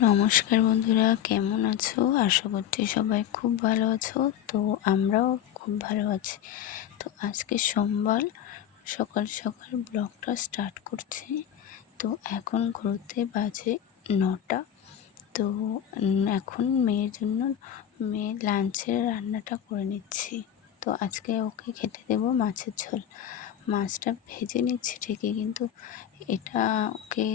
নমস্কার বন্ধুরা, কেমন আছো? আশা করছি সবাই খুব ভালো আছো। তো আমরাও খুব ভালো আছি। তো আজকে সোমবার, সকাল সকাল ব্লগটা স্টার্ট করছি। তো এখন ঘুরতে বাজে নটা। তো এখন মেয়ের জন্য মেয়ে লাঞ্চের রান্নাটা করে নিচ্ছি। তো আজকে ওকে খেতে দেবো মাছের ঝোল। মাছটা ভেজে নিচ্ছি ঠিকই, কিন্তু এটা ওকে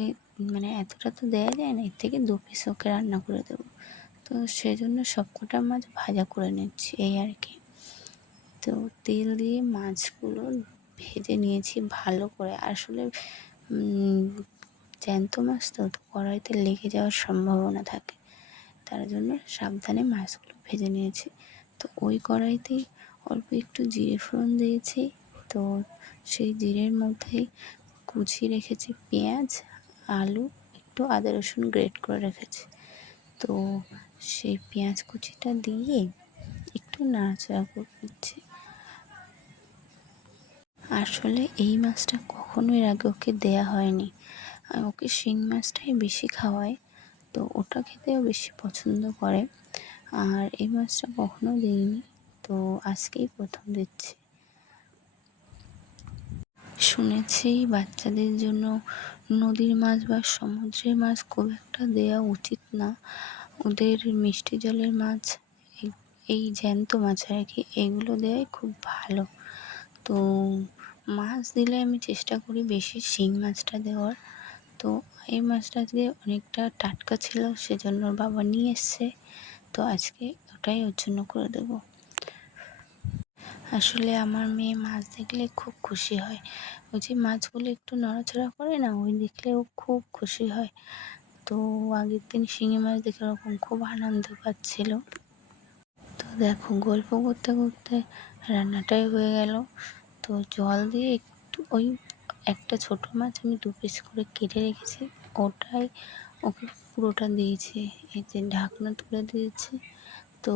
মানে এতটা তো দেওয়া যায় না, এর থেকে দু পিস ওকে রান্না করে দেবো। তো সেজন্য সবকটা মাছ ভাজা করে নিচ্ছি এই আর কি। তো তেল দিয়ে মাছগুলো ভেজে নিয়েছি ভালো করে। আসলে জ্যান্ত মাছ তো, কড়াইতে লেগে যাওয়ার সম্ভাবনা থাকে। তার জন্য সাবধানে মাছগুলো ভেজে নিয়েছি। তো ওই কড়াইতেই অল্প একটু জিরে ফোড়ন দিয়েছি। তো সেই জিরের মধ্যেই কুচি রেখেছি পেঁয়াজ, আলু, একটু আদা রসুন গ্রেট করে রেখেছি। তো সেই পেঁয়াজ কুচিটা দিয়ে একটু নাড়াচাড়া করে আসলে এই মাছটা কখনো এর আগে ওকে দেয়া হয়নি। ওকে শিং মাছটাই বেশি খাওয়ায়, তো ওটা খেতেও বেশি পছন্দ করে। আর এই মাছটা কখনো দিইনি, তো আজকেই প্রথম দিচ্ছি। শুনেছি বাচ্চাদের জন্য নদীর মাছ বা সমুদ্রের মাছ খুব একটা দেওয়া উচিত না। ওদের মিষ্টি জলের মাছ, এই- জ্যান্ত মাছ আর কি, এগুলো দেওয়াই খুব ভালো। তো মাছ দিলে আমি চেষ্টা করি বেশি শিং মাছটা দেওয়ার। তো এই মাছটা আজকে অনেকটা টাটকা ছিল, সেজন্য ওর বাবা নিয়ে এসছে। তো আজকে ওটাই ওর জন্য করে দেবো। আসলে আমার মেয়ে মাছ দেখলে খুব খুশি হয়। ওই যে মাছগুলো একটু নড়াচড়া করে না, ওই দেখলে ও খুব খুশি হয়। তো আগের দিন শিঙি মাছ দেখে ওরকম খুব আনন্দ পাচ্ছিল। তো দেখো, গল্প করতে করতে রান্নাটাই হয়ে গেল। তো জল দিয়ে একটু ওই একটা ছোট মাছ আমি দু পিস করে কেটে রেখেছি। ওটাই ওকে পুরোটা দিয়েছি। যে ঢাকনা তুলে দিয়েছি। তো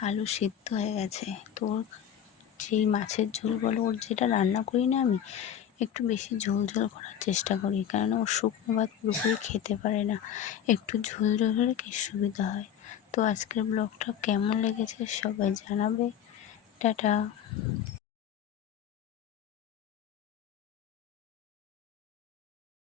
আলু সিদ্ধ হয়ে গেছে। তো ওর যেই মাছের ঝোল বলো, ওর যেটা রান্না করি না আমি, একটু বেশি ঝোল ঝোল করার চেষ্টা করি। কারণ ও শুকনো ভাত পুরোপুরি খেতে পারে না। একটু ঝোল ঝোল হলে কি সুবিধা হয়? তো আজকের ব্লগটা কেমন লেগেছে সবাই জানাবে। টাটা।